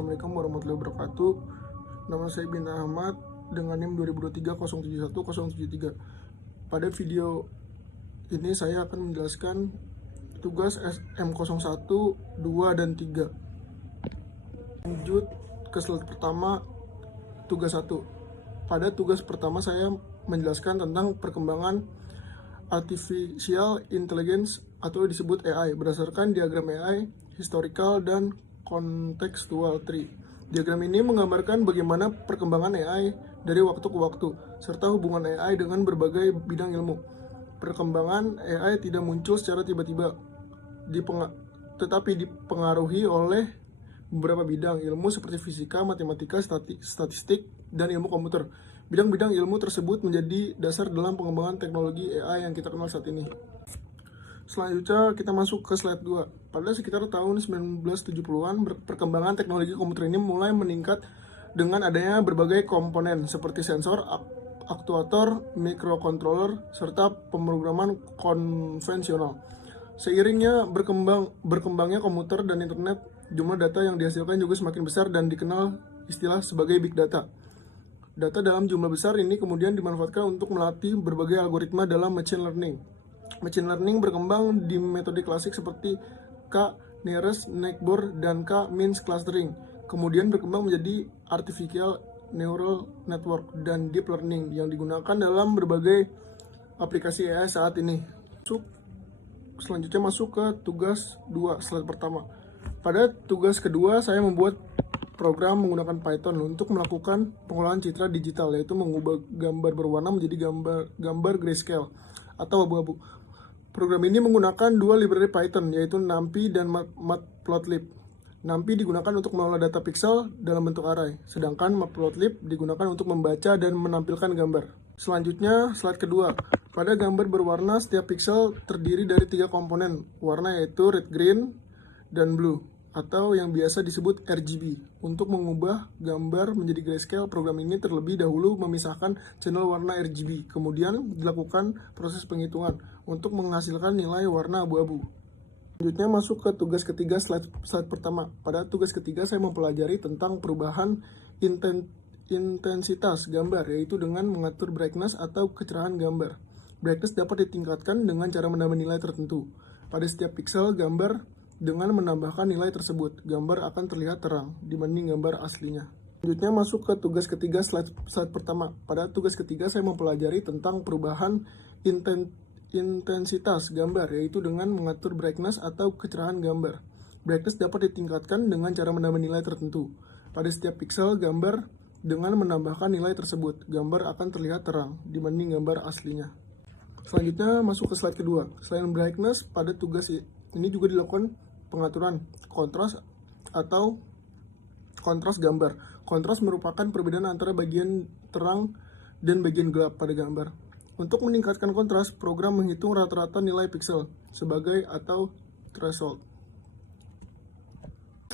Assalamualaikum warahmatullahi wabarakatuh. Nama saya Bin Ahmad dengan NIM 2023-071-073. Pada video ini saya akan menjelaskan tugas SM01, 2, dan 3. Lanjut ke slide pertama, tugas 1. Pada tugas pertama saya menjelaskan tentang perkembangan Artificial Intelligence atau disebut AI berdasarkan diagram AI, historical, dan contextual tree. Diagram ini menggambarkan bagaimana perkembangan AI dari waktu ke waktu, serta hubungan AI dengan berbagai bidang ilmu. Perkembangan AI tidak muncul secara tiba-tiba, tetapi dipengaruhi oleh beberapa bidang ilmu seperti fisika, matematika, statistik, dan ilmu komputer. Bidang-bidang ilmu tersebut menjadi dasar dalam pengembangan teknologi AI yang kita kenal saat ini. Selanjutnya kita masuk ke slide 2. Pada sekitar tahun 1970-an, perkembangan teknologi komputer ini mulai meningkat dengan adanya berbagai komponen seperti sensor, aktuator, microcontroller, serta pemrograman konvensional. Seiringnya berkembangnya komputer dan internet, jumlah data yang dihasilkan juga semakin besar dan dikenal istilah sebagai big data. Data dalam jumlah besar ini kemudian dimanfaatkan untuk melatih berbagai algoritma dalam machine learning. Machine learning berkembang di metode klasik seperti K-nearest neighbor dan K-means clustering. Kemudian berkembang menjadi artificial neural network dan deep learning yang digunakan dalam berbagai aplikasi AI saat ini. Selanjutnya masuk ke tugas 2, slide pertama. Pada tugas kedua saya membuat program menggunakan Python untuk melakukan pengolahan citra digital, yaitu mengubah gambar berwarna menjadi gambar grayscale atau abu-abu. Program ini menggunakan dua library Python, yaitu NumPy dan Matplotlib. NumPy digunakan untuk mengolah data pixel dalam bentuk array, sedangkan Matplotlib digunakan untuk membaca dan menampilkan gambar. Selanjutnya, slide kedua. Pada gambar berwarna, setiap pixel terdiri dari 3 komponen warna, yaitu red, green, dan blue, atau yang biasa disebut RGB. Untuk mengubah gambar menjadi grayscale, program ini terlebih dahulu memisahkan channel warna RGB, kemudian dilakukan proses penghitungan untuk menghasilkan nilai warna abu-abu. Selanjutnya masuk ke tugas ketiga, slide pertama. Pada tugas ketiga saya mempelajari tentang perubahan intensitas gambar, yaitu dengan mengatur brightness atau kecerahan gambar. Brightness dapat ditingkatkan dengan cara menambah nilai tertentu pada setiap pixel gambar. Dengan menambahkan nilai tersebut, gambar akan terlihat terang dibanding gambar aslinya. Selanjutnya masuk ke tugas ketiga, slide pertama. Pada tugas ketiga saya mempelajari tentang perubahan intensitas gambar, yaitu dengan mengatur brightness atau kecerahan gambar. Brightness dapat ditingkatkan dengan cara menambah nilai tertentu pada setiap pixel gambar. Dengan menambahkan nilai tersebut, gambar akan terlihat terang dibanding gambar aslinya. Selanjutnya masuk ke slide kedua. Selain brightness, pada tugas ini juga dilakukan pengaturan kontras atau kontras gambar. Kontras merupakan perbedaan antara bagian terang dan bagian gelap pada gambar. Untuk meningkatkan kontras, program menghitung rata-rata nilai pixel sebagai atau threshold.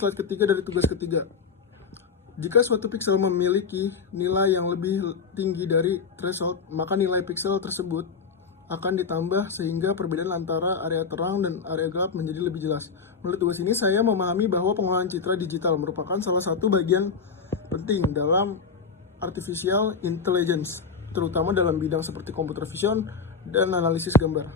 Slide ketiga dari tugas ketiga. Jika suatu pixel memiliki nilai yang lebih tinggi dari threshold, maka nilai pixel tersebut akan ditambah sehingga perbedaan antara area terang dan area gelap menjadi lebih jelas. Melalui tugas ini saya memahami bahwa pengolahan citra digital merupakan salah satu bagian penting dalam artificial intelligence, terutama dalam bidang seperti computer vision dan analisis gambar.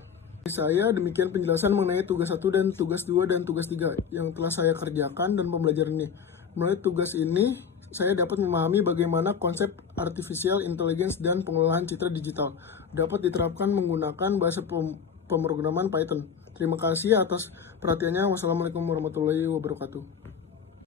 Saya demikian penjelasan mengenai tugas 1 dan tugas 2 dan tugas 3 yang telah saya kerjakan dan pembelajaran ini. Melalui tugas ini saya dapat memahami bagaimana konsep artificial intelligence dan pengolahan citra digital dapat diterapkan menggunakan bahasa pemrograman Python. Terima kasih atas perhatiannya. Wassalamualaikum warahmatullahi wabarakatuh.